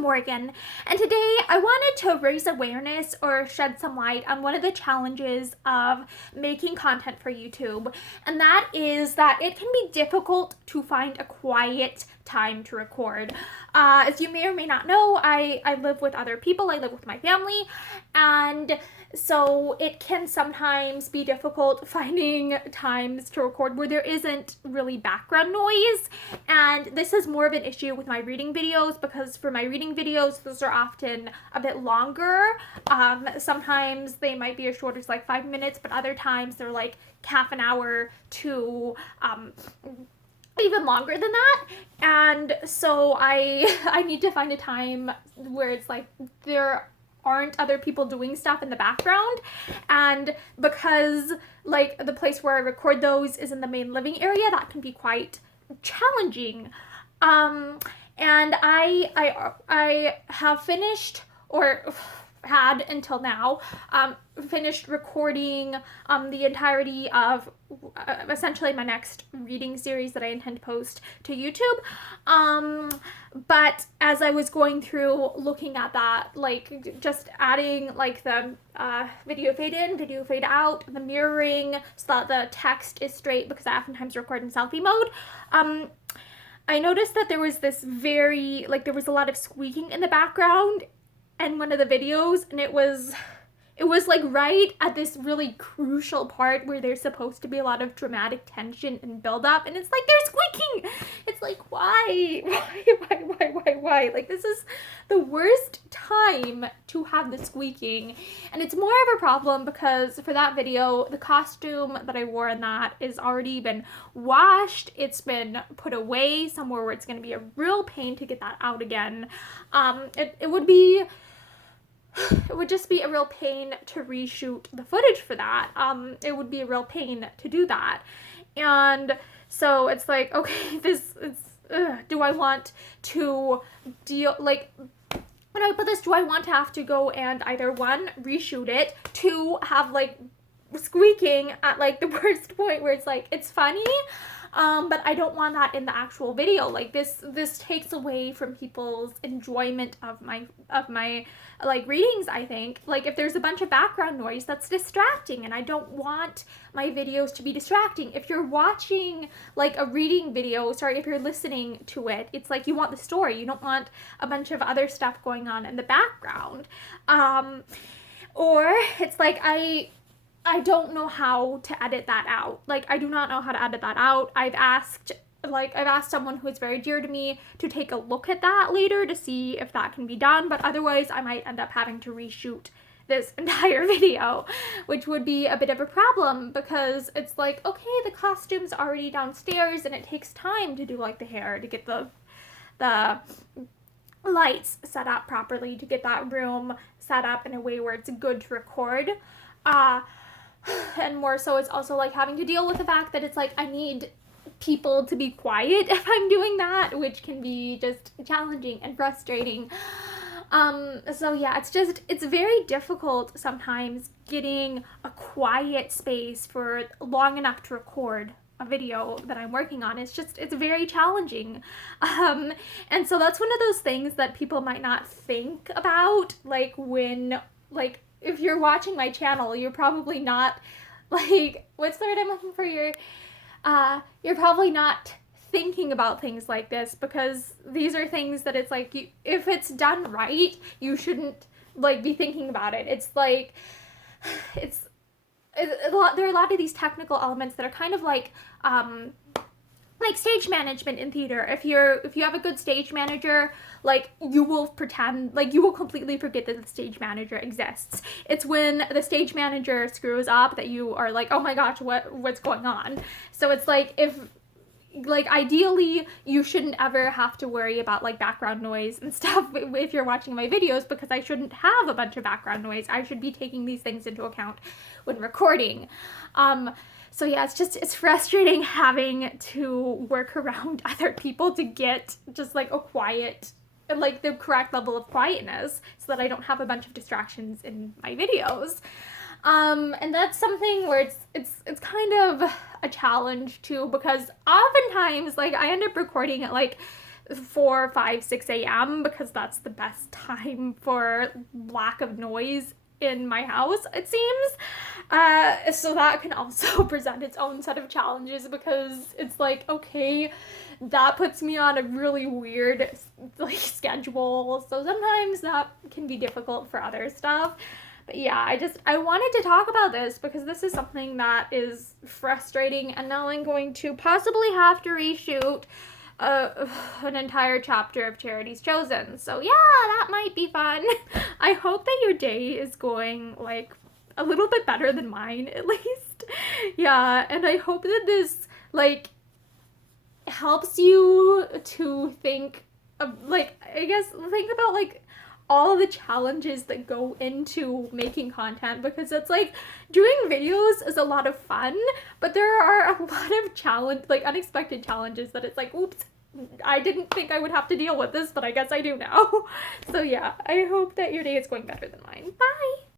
Morgan, and today I wanted to raise awareness or shed some light on one of the challenges of making content for YouTube, and that is that it can be difficult to find a quiet time to record. As you may or may not know, I live with other people, I live with my family, and so it can sometimes be difficult finding times to record where there isn't really background noise. And this is more of an issue with my reading videos, because for my reading videos, those are often a bit longer. Sometimes they might be as short as like 5 minutes, but other times they're like half an hour to even longer than that. And so I need to find a time where it's like there aren't other people doing stuff in the background, and because like the place where I record those is in the main living area, that can be quite challenging. And I have finished, or had until now, finished recording the entirety of essentially my next reading series that I intend to post to YouTube. But as I was going through looking at that, like just adding like the video fade in, video fade out, the mirroring so that the text is straight, because I oftentimes record in selfie mode, I noticed that there was there was a lot of squeaking in the background in one of the videos, and it was like right at this really crucial part where there's supposed to be a lot of dramatic tension and build up, and it's like they're squeaking. It's like, why? Like, this is the worst time to have the squeaking. And it's more of a problem because for that video, the costume that I wore in that is already been washed. It's been put away somewhere where it's going to be a real pain to get that out again. It would just be a real pain to reshoot the footage for that. It would be a real pain to do that. And so it's like, okay, do I want to deal, like, when I put this, do I want to have to go and either one, reshoot it, two, have like squeaking at like the worst point where it's like, it's funny, but I don't want that in the actual video. Like this takes away from people's enjoyment of my like readings, I think. Like if there's a bunch of background noise, that's distracting, and I don't want my videos to be distracting. If you're watching like a reading video, if you're listening to it, it's like you want the story. You don't want a bunch of other stuff going on in the background. Or it's like I don't know how to edit that out. Like, I do not know how to edit that out. I've asked someone who is very dear to me to take a look at that later to see if that can be done, but otherwise I might end up having to reshoot this entire video, which would be a bit of a problem, because it's like, okay, the costume's already downstairs and it takes time to do like the hair, to get the lights set up properly, to get that room set up in a way where it's good to record. And more so, it's also like having to deal with the fact that it's like I need people to be quiet if I'm doing that, which can be just challenging and frustrating. So yeah, it's very difficult sometimes getting a quiet space for long enough to record a video that I'm working on. It's very challenging. And so that's one of those things that people might not think about, like when, like, if you're watching my channel, you're probably not, like, what's the word I'm looking for? You're probably not thinking about things like this, because these are things that it's like, if it's done right, you shouldn't, like, be thinking about it. It's like, there are a lot of these technical elements that are kind of like stage management in theater. If you have a good stage manager, like, you will completely forget that the stage manager exists. It's when the stage manager screws up that you are like, oh my gosh, what's going on? So it's like, ideally you shouldn't ever have to worry about like background noise and stuff if you're watching my videos, because I shouldn't have a bunch of background noise. I should be taking these things into account when recording. So yeah, it's frustrating having to work around other people to get just like a quiet, like the correct level of quietness, so that I don't have a bunch of distractions in my videos. And that's something where it's kind of a challenge too, because oftentimes, like, I end up recording at like 4, 5, 6 a.m. because that's the best time for lack of noise in my house, it seems. So that can also present its own set of challenges because it's like, okay, that puts me on a really weird like schedule. So sometimes that can be difficult for other stuff. But yeah, I wanted to talk about this because this is something that is frustrating, and now I'm going to possibly have to reshoot an entire chapter of Charity's Chosen. So yeah, that might be fun. I hope that your day is going like a little bit better than mine, at least. Yeah, and I hope that this like helps you to think of like, I guess, think about like all the challenges that go into making content, because it's like doing videos is a lot of fun, but there are a lot of unexpected challenges that it's like, oops, I didn't think I would have to deal with this, but I guess I do now. So yeah, I hope that your day is going better than mine. Bye!